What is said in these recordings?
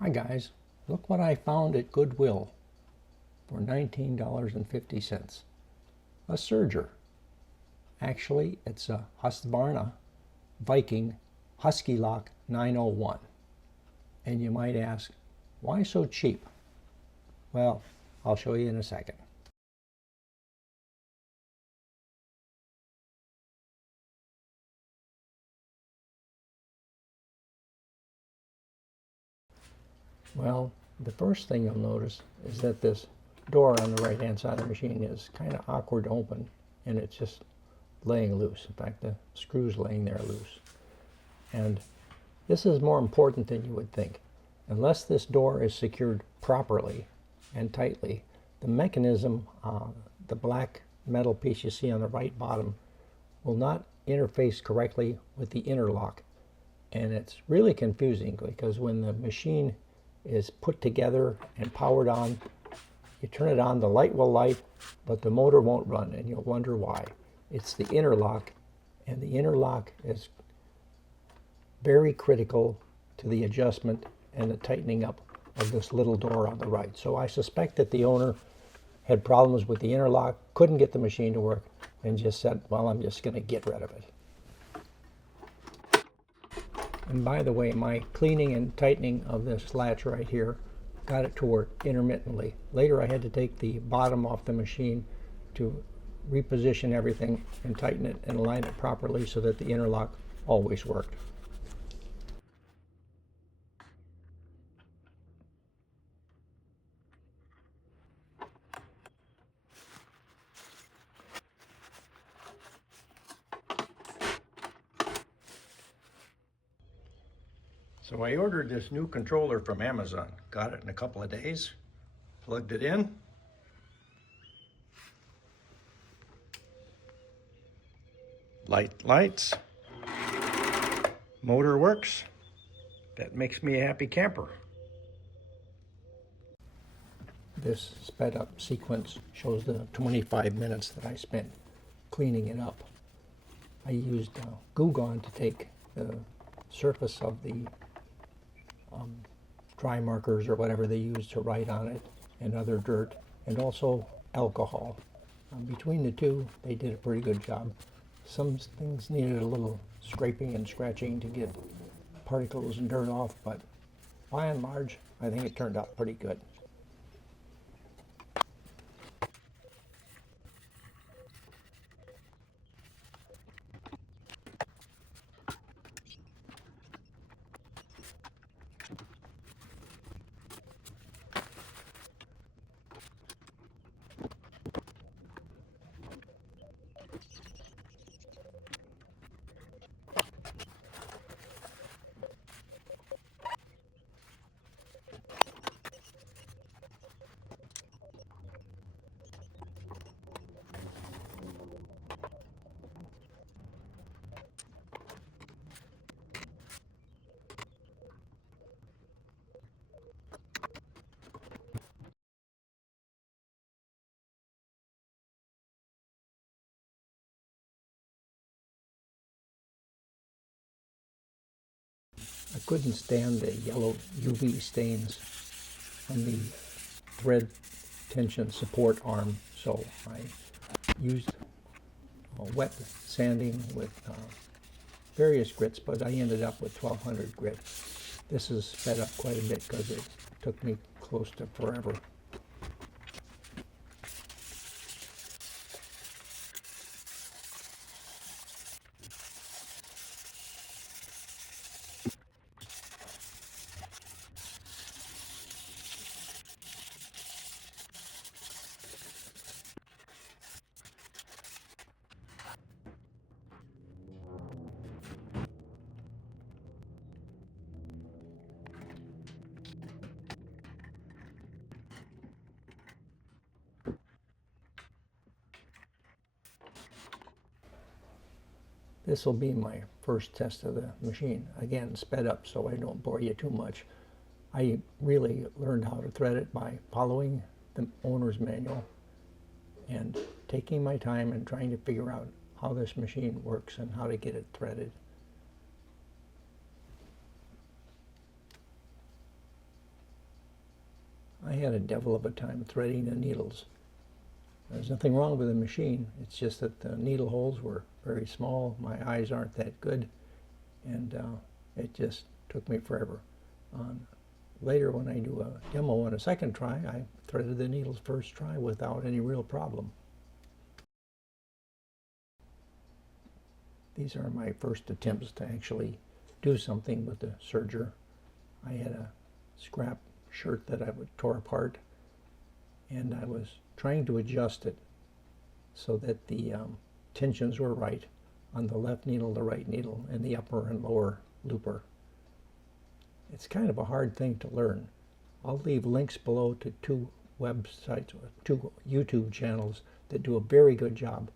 Hi guys, look what I found at Goodwill for $19.50. A Serger. Actually, it's a Husqvarna Viking HuskyLock 901. And you might ask, why so cheap? Well, I'll show you in a second. Well, the first thing you'll notice is that this door on the right hand side of the machine is kind of awkward to open, and it's just laying loose. In fact, the screw's laying there loose. And this is more important than you would think. Unless this door is secured properly and tightly, the mechanism, the black metal piece you see on the right bottom, will not interface correctly with the interlock. And it's really confusing because when the machine is put together and powered on, you turn it on, the light will light, but the motor won't run, and you'll wonder why. It's the interlock, and the interlock is very critical to the adjustment and the tightening up of this little door on the right. So I suspect that the owner had problems with the interlock, couldn't get the machine to work, and just said, well, I'm just going to get rid of it. And by the way, my cleaning and tightening of this latch right here got it to work intermittently. Later I had to take the bottom off the machine to reposition everything and tighten it and align it properly so that the interlock always worked. So I ordered this new controller from Amazon. Got it in a couple of days. Plugged it in. Lights. Motor works. That makes me a happy camper. This sped up sequence shows the 25 minutes that I spent cleaning it up. I used Goo Gone to take the surface of the dry markers or whatever they use to write on it, and other dirt, and also alcohol. Between the two, they did a pretty good job. Some things needed a little scraping and scratching to get particles and dirt off, but by and large, I think it turned out pretty good. I couldn't stand the yellow UV stains on the thread tension support arm, so I used wet sanding with various grits, but I ended up with 1200 grit. This is sped up quite a bit because it took me close to forever. This will be my first test of the machine. Again, sped up so I don't bore you too much. I really learned how to thread it by following the owner's manual and taking my time and trying to figure out how this machine works and how to get it threaded. had a devil of a time threading the needles. There's nothing wrong with the machine. It's just that the needle holes were very small. My eyes aren't that good, and it just took me forever. Later, when I do a demo on a second try, I threaded the needles first try without any real problem. These are my first attempts to actually do something with the Serger. I had a scrap shirt that I tore apart, and I was trying to adjust it so that the tensions were right on the left needle, the right needle, and the upper and lower looper. It's kind of a hard thing to learn. I'll leave links below to two websites, two YouTube channels that do a very good job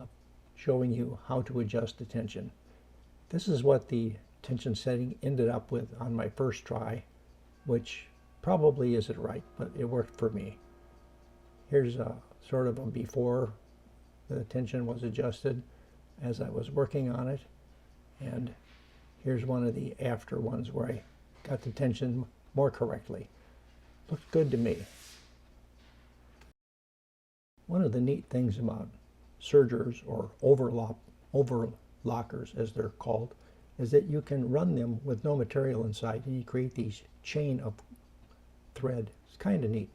of showing you how to adjust the tension. This is what the tension setting ended up with on my first try, which probably isn't right, but it worked for me. Here's a sort of a before the tension was adjusted as I was working on it, and here's one of the after ones where I got the tension more correctly. Looks good to me. One of the neat things about Sergers, or overlockers as they're called, is that you can run them with no material inside, and you create these chain of thread. It's kind of neat.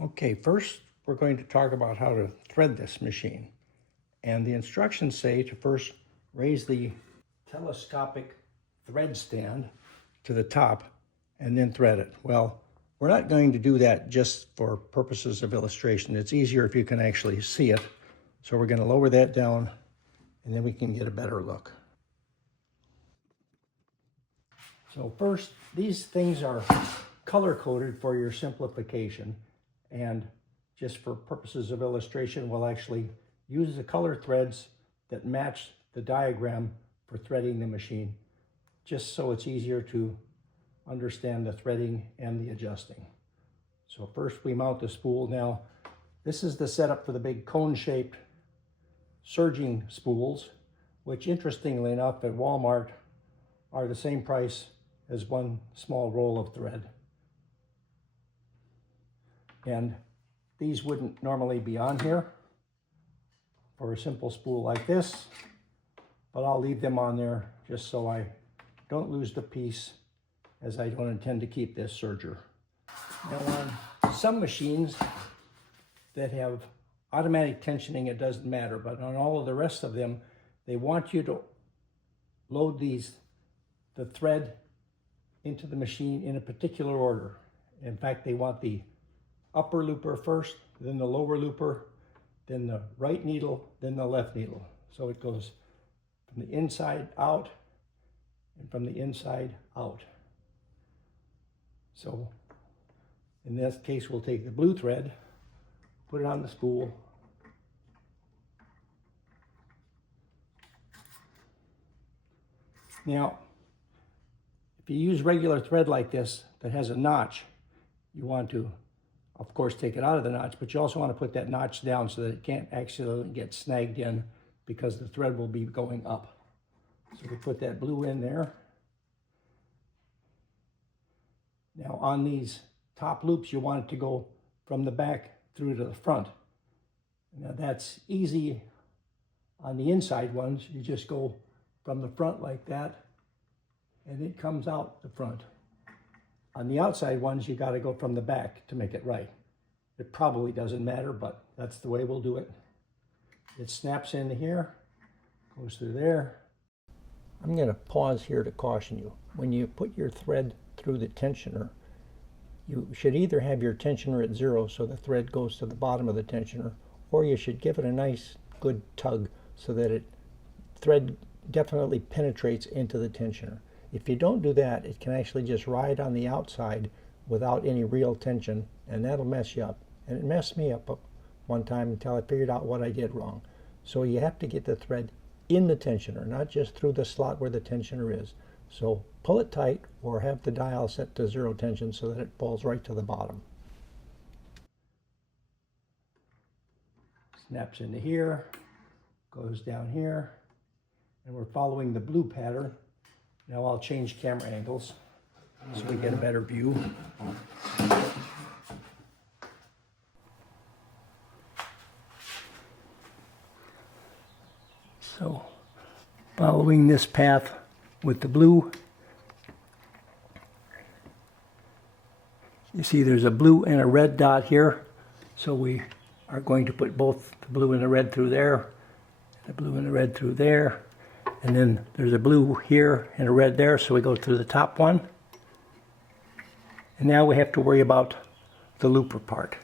Okay, first we're going to talk about how to thread this machine. And the instructions say to first raise the telescopic thread stand to the top and then thread it. Well, we're not going to do that just for purposes of illustration. It's easier if you can actually see it. So we're going to lower that down, and then we can get a better look. So first, these things are color-coded for your simplification, and just for purposes of illustration, we'll actually use the color threads that match the diagram for threading the machine, just so it's easier to understand the threading and the adjusting. So first we mount the spool. Now, this is the setup for the big cone-shaped surging spools, which interestingly enough at Walmart are the same price as one small roll of thread. And these wouldn't normally be on here for a simple spool like this, but I'll leave them on there just so I don't lose the piece, as I don't intend to keep this serger. Now on some machines that have automatic tensioning, it doesn't matter, but on all of the rest of them, they want you to load the thread into the machine in a particular order. In fact, they want the upper looper first, then the lower looper, then the right needle, then the left needle. So it goes from the inside out and from the inside out. So in this case, we'll take the blue thread, put it on the spool, now if you use regular thread like this that has a notch, you want to, of course, take it out of the notch, but you also want to put that notch down so that it can't actually get snagged in, because the thread will be going up. So we put that blue in there. Now on these top loops, you want it to go from the back through to the front. Now that's easy on the inside ones. You just go from the front like that, and it comes out the front. On the outside ones, you got to go from the back to make it right. It probably doesn't matter, but that's the way we'll do it. It snaps into here, goes through there. I'm going to pause here to caution you. When you put your thread through the tensioner, you should either have your tensioner at 0 so the thread goes to the bottom of the tensioner, or you should give it a nice good tug so that thread definitely penetrates into the tensioner. If you don't do that, it can actually just ride on the outside without any real tension, and that'll mess you up. And it messed me up one time until I figured out what I did wrong. So you have to get the thread in the tensioner, not just through the slot where the tensioner is. So pull it tight, or have the dial set to 0 tension so that it falls right to the bottom. Snaps into here, goes down here, and we're following the blue pattern. Now I'll change camera angles so we get a better view. Following this path with the blue. You see there's a blue and a red dot here, so we are going to put both the blue and the red through there, the blue and the red through there, and then there's a blue here and a red there, so we go through the top one. And now we have to worry about the looper part.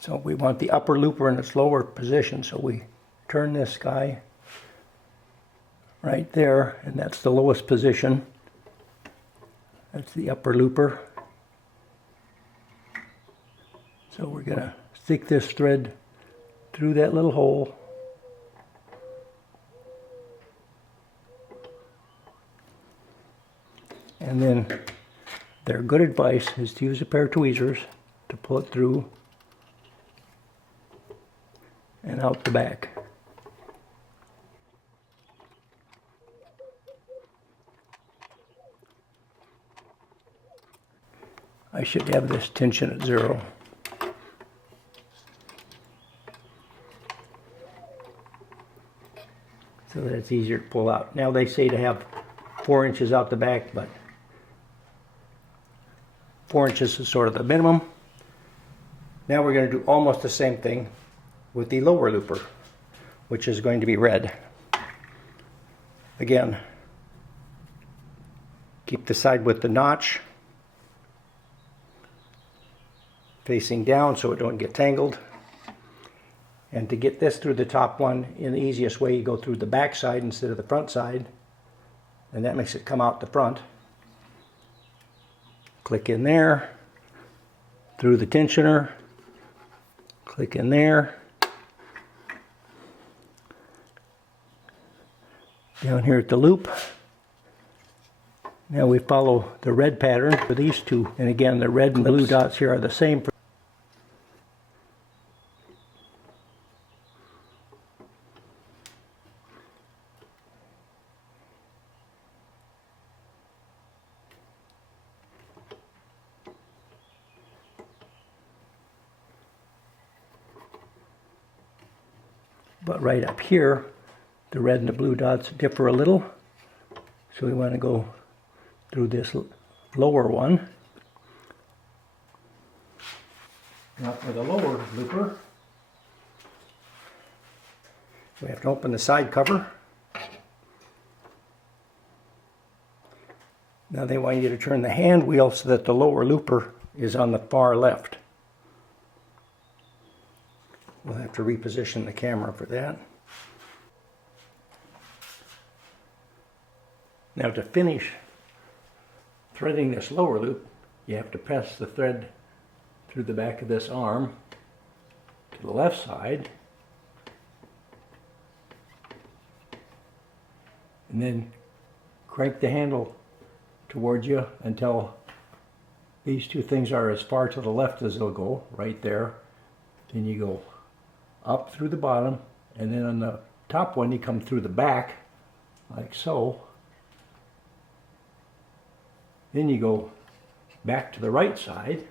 So we want the upper looper in its lower position, so we turn this guy right there, and that's the lowest position. That's the upper looper. So we're going to stick this thread through that little hole. And then their good advice is to use a pair of tweezers to pull it through and out the back. I should have this tension at 0. So that it's easier to pull out. Now they say to have 4 inches out the back, but 4 inches is sort of the minimum. Now we're going to do almost the same thing with the lower looper, which is going to be red. Again, keep the side with the notch facing down so it don't get tangled. And to get this through the top one, in the easiest way, you go through the back side instead of the front side, and that makes it come out the front. Click in there, through the tensioner, click in there, down here at the loop. Now we follow the red pattern for these two, and again the red and blue dots here are the same. But right up here, the red and the blue dots differ a little, so we want to go through this lower one. Now for the lower looper, we have to open the side cover. Now they want you to turn the hand wheel so that the lower looper is on the far left. We'll have to reposition the camera for that. Now to finish threading this lower loop, you have to pass the thread through the back of this arm to the left side, and then crank the handle towards you until these two things are as far to the left as they'll go, right there. Then you go up through the bottom, and then on the top one you come through the back like so. Then you go back to the right side,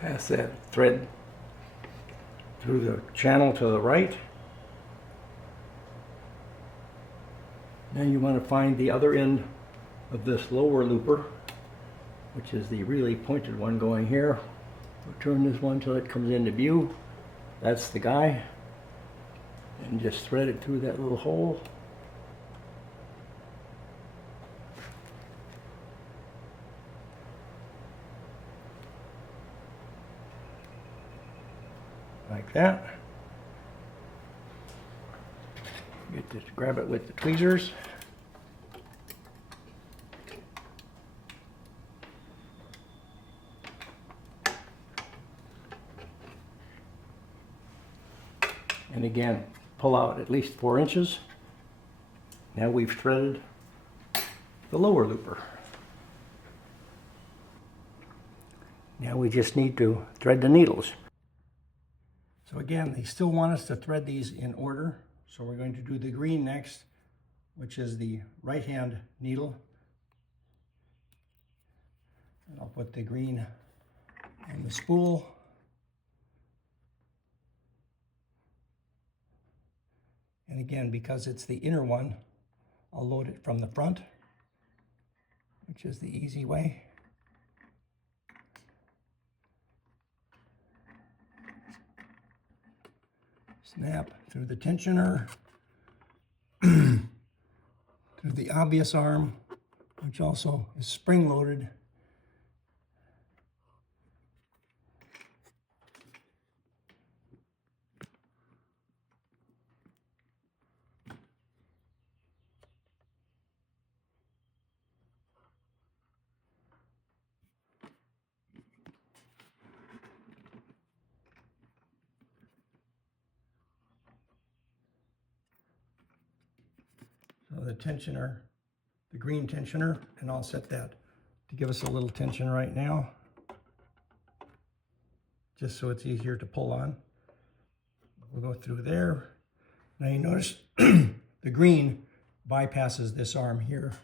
pass that thread through the channel to the right. Now you want to find the other end of this lower looper, which is the really pointed one going here. We'll turn this one till it comes into view. That's the guy. And just thread it through that little hole. Like that. Grab it with the tweezers. And again, pull out at least 4 inches. Now we've threaded the lower looper. Now we just need to thread the needles. So again, they still want us to thread these in order. So we're going to do the green next, which is the right hand needle. And I'll put the green on the spool. And again, because it's the inner one, I'll load it from the front, which is the easy way. Snap through the tensioner, through the obvious arm, which also is spring-loaded. So the tensioner, the green tensioner, and I'll set that to give us a little tension right now, just so it's easier to pull on. We'll go through there. Now you notice the green bypasses this arm here.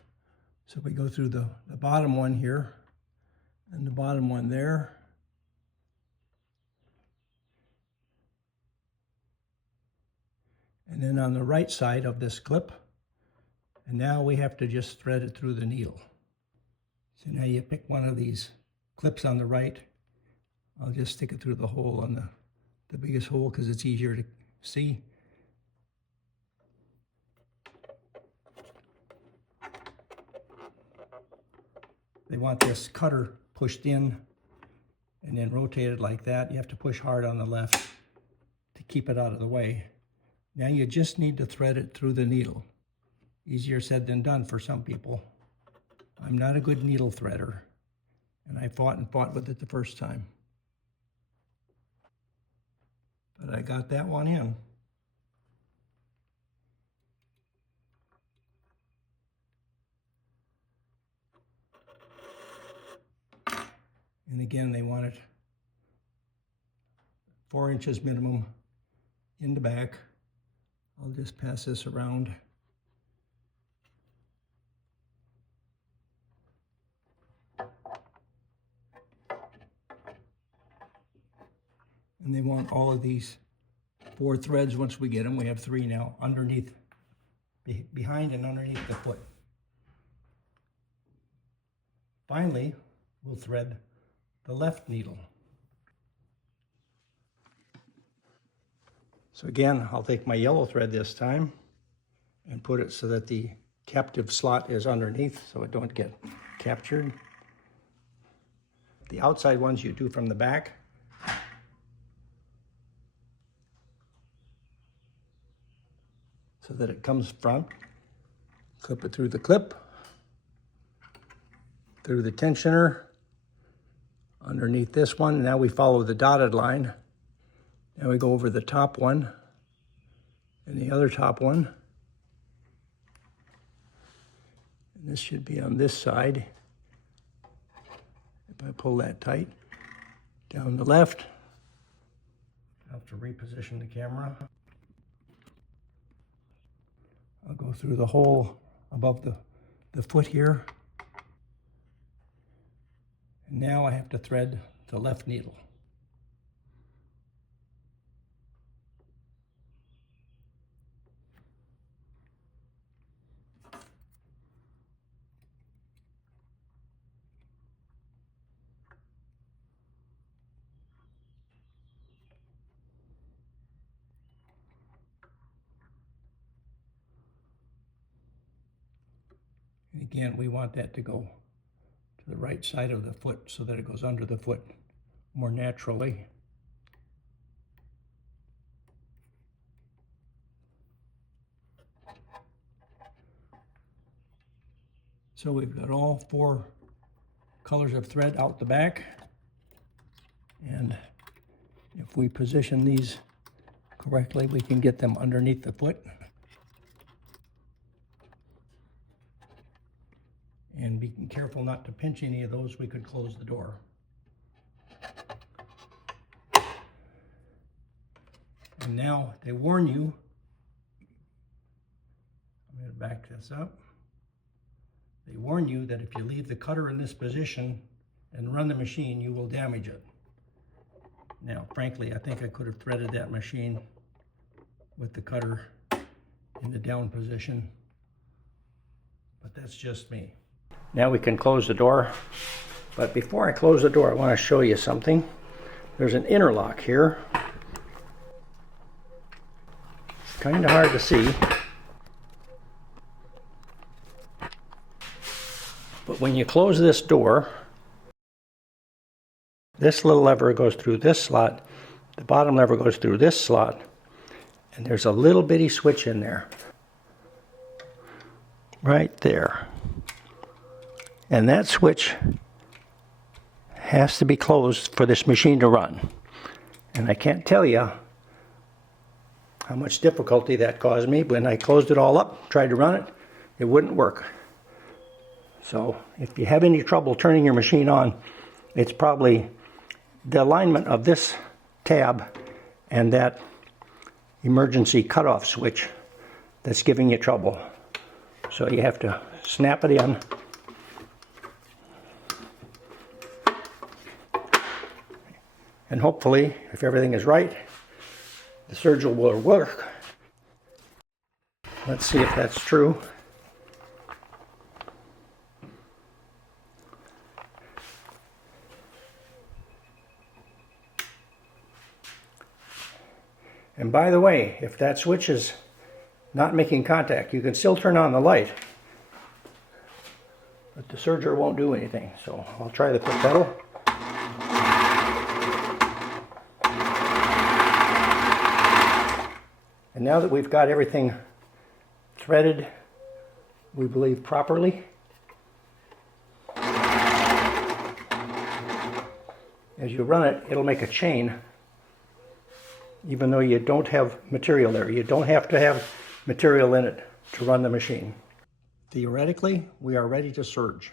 So we go through the bottom one here and the bottom one there. And then on the right side of this clip, and now we have to just thread it through the needle. So now you pick one of these clips on the right. I'll just stick it through the hole on the biggest hole because it's easier to see. They want this cutter pushed in and then rotated like that. You have to push hard on the left to keep it out of the way. Now you just need to thread it through the needle. Easier said than done for some people. I'm not a good needle threader, and I fought with it the first time. But I got that one in. And again, they want it 4 inches minimum in the back. I'll just pass this around. And they want all of these 4 threads once we get them. We have 3 now underneath, behind and underneath the foot. Finally, we'll thread the left needle. So again, I'll take my yellow thread this time and put it so that the captive slot is underneath so it don't get captured. The outside ones you do from the back. So that it comes front. Clip it through the clip, through the tensioner, underneath this one. Now we follow the dotted line. Now we go over the top one and the other top one. And this should be on this side. If I pull that tight, down the left. I have to reposition the camera. I'll go through the hole above the foot here. And now I have to thread the left needle. And again, we want that to go to the right side of the foot so that it goes under the foot more naturally. So we've got all 4 colors of thread out the back. And if we position these correctly, we can get them underneath the foot. And be careful not to pinch any of those. We could close the door. And now they warn you. I'm going to back this up. They warn you that if you leave the cutter in this position and run the machine, you will damage it. Now, frankly, I think I could have threaded that machine with the cutter in the down position, but that's just me. Now we can close the door, but before I close the door, I want to show you something. There's an interlock here. It's kind of hard to see, but when you close this door, this little lever goes through this slot, the bottom lever goes through this slot, and there's a little bitty switch in there. Right there. And that switch has to be closed for this machine to run. And I can't tell you how much difficulty that caused me. When I closed it all up, tried to run it, it wouldn't work. So if you have any trouble turning your machine on, it's probably the alignment of this tab and that emergency cutoff switch that's giving you trouble. So you have to snap it in. And hopefully, if everything is right, the Serger will work. Let's see if that's true. And by the way, if that switch is not making contact, you can still turn on the light, but the Serger won't do anything. So I'll try the foot pedal. And now that we've got everything threaded, we believe properly, as you run it, it'll make a chain, even though you don't have material there. You don't have to have material in it to run the machine. Theoretically, we are ready to surge.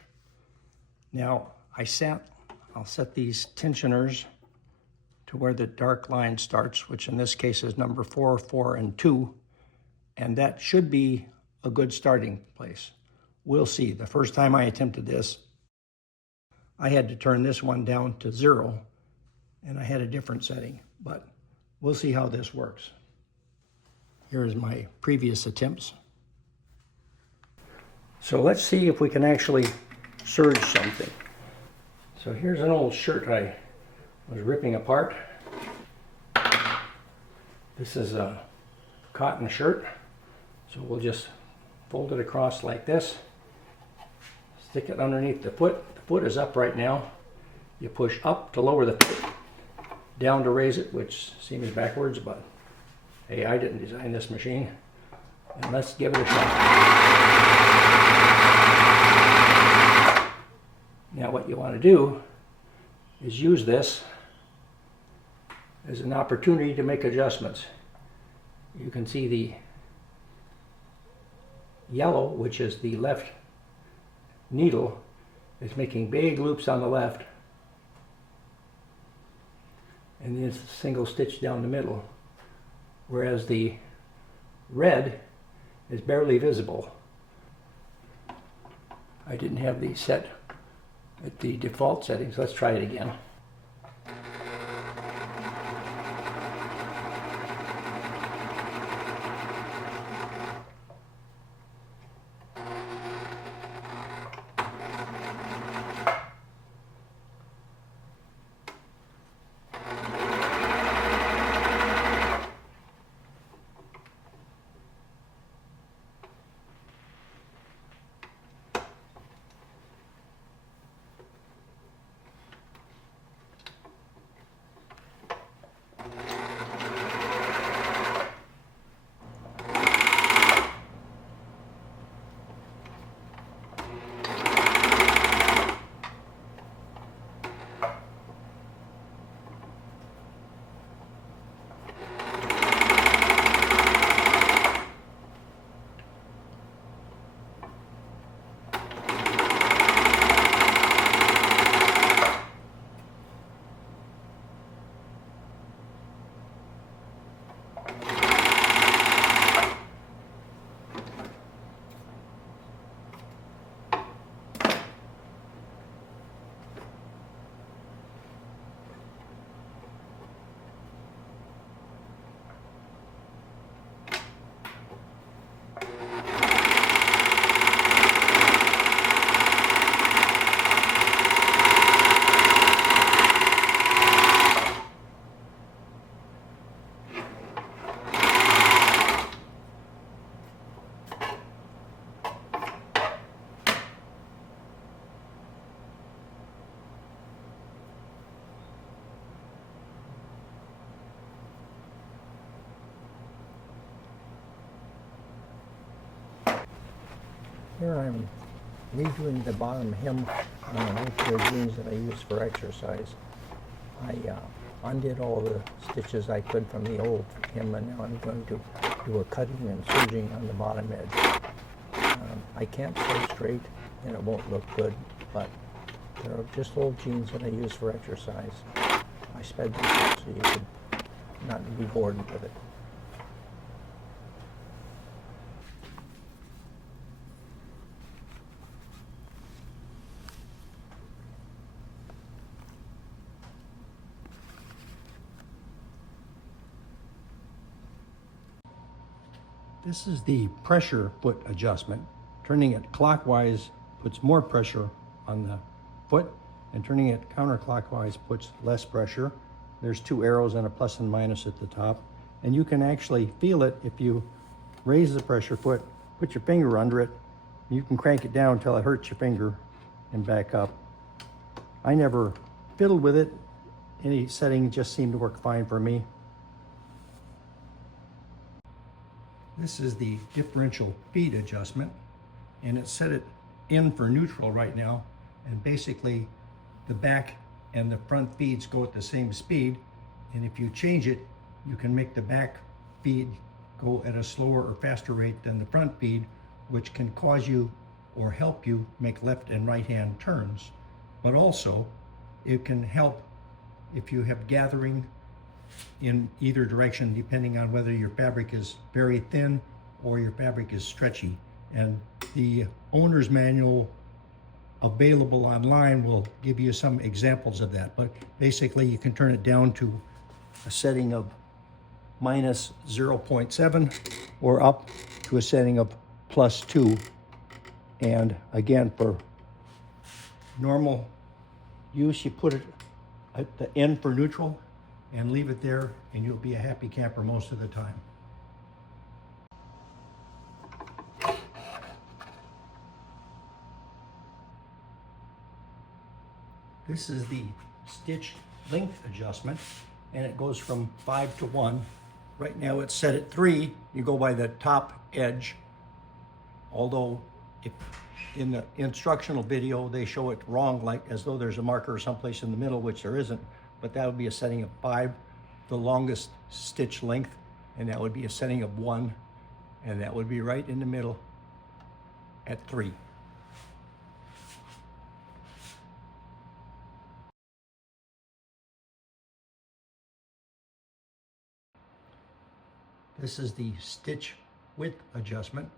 Now, I'll set these tensioners to where the dark line starts, which in this case is number 4, 4, and 2, and that should be a good starting place. We'll see. The first time I attempted this, I had to turn this one down to 0, and I had a different setting, but we'll see how this works. Here's my previous attempts. So let's see if we can actually surge something. So here's an old shirt I was ripping apart. This is a cotton shirt, so we'll just fold it across like this, stick it underneath the foot. The foot is up right now. You push up to lower the foot, down to raise it, which seems backwards, but hey, I didn't design this machine. And let's give it a shot. Now what you want to do is use this as an opportunity to make adjustments. You can see the yellow, which is the left needle, is making big loops on the left, and then it's a single stitch down the middle, whereas the red is barely visible. I didn't have these set at the default settings. Let's try it again. Here I'm redoing the bottom hem on an old pair of jeans that I use for exercise. I undid all the stitches I could from the old hem, and now I'm going to do a cutting and serging on the bottom edge. I can't sew straight and it won't look good, but they're just old jeans that I use for exercise. I sped them up so you could not be bored with it. This is the pressure foot adjustment. Turning it clockwise puts more pressure on the foot, and turning it counterclockwise puts less pressure. There's two arrows and a plus and minus at the top, and you can actually feel it if you raise the pressure foot, put your finger under it, you can crank it down until it hurts your finger and back up. I never fiddled with it. Any setting just seemed to work fine for me. This is the differential feed adjustment, and it's set it in for neutral right now, and basically the back and the front feeds go at the same speed, and if you change it, you can make the back feed go at a slower or faster rate than the front feed, which can cause you or help you make left and right hand turns. But also it can help if you have gathering in either direction, depending on whether your fabric is very thin or your fabric is stretchy. And the owner's manual available online will give you some examples of that. But basically you can turn it down to a setting of minus 0.7 or up to a setting of plus 2. And again, for normal use, you put it at the end for neutral and leave it there, and you'll be a happy camper most of the time. This is the stitch length adjustment, and it goes from 5 to 1. Right now it's set at 3. You go by the top edge, although if in the instructional video they show it wrong, like as though there's a marker someplace in the middle, which there isn't. But that would be a setting of 5, the longest stitch length, and that would be a setting of 1, and that would be right in the middle at 3. This is the stitch width adjustment,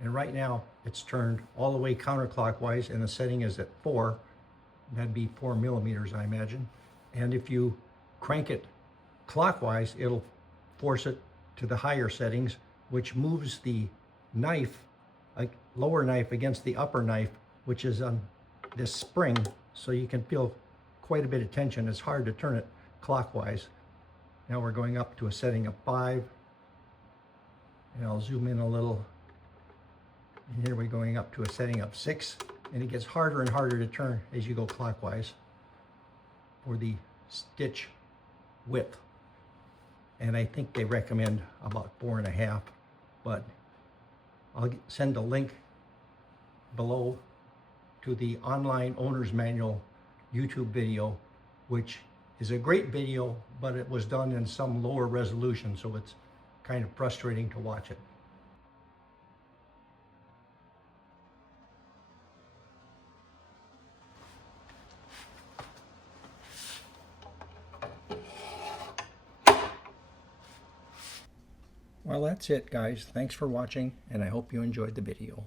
and right now it's turned all the way counterclockwise, and the setting is at 4. That'd be 4 millimeters, I imagine. And if you crank it clockwise, it'll force it to the higher settings, which moves the knife, like lower knife, against the upper knife, which is on this spring, so you can feel quite a bit of tension. It's hard to turn it clockwise. Now we're going up to a setting of 5, and I'll zoom in a little. And here we're going up to a setting of 6, and it gets harder and harder to turn as you go clockwise for the stitch width. And I think they recommend about 4.5, but I'll send a link below to the online owner's manual YouTube video, which is a great video, but it was done in some lower resolution, so it's kind of frustrating to watch it. Well, that's it, guys. Thanks for watching, and I hope you enjoyed the video.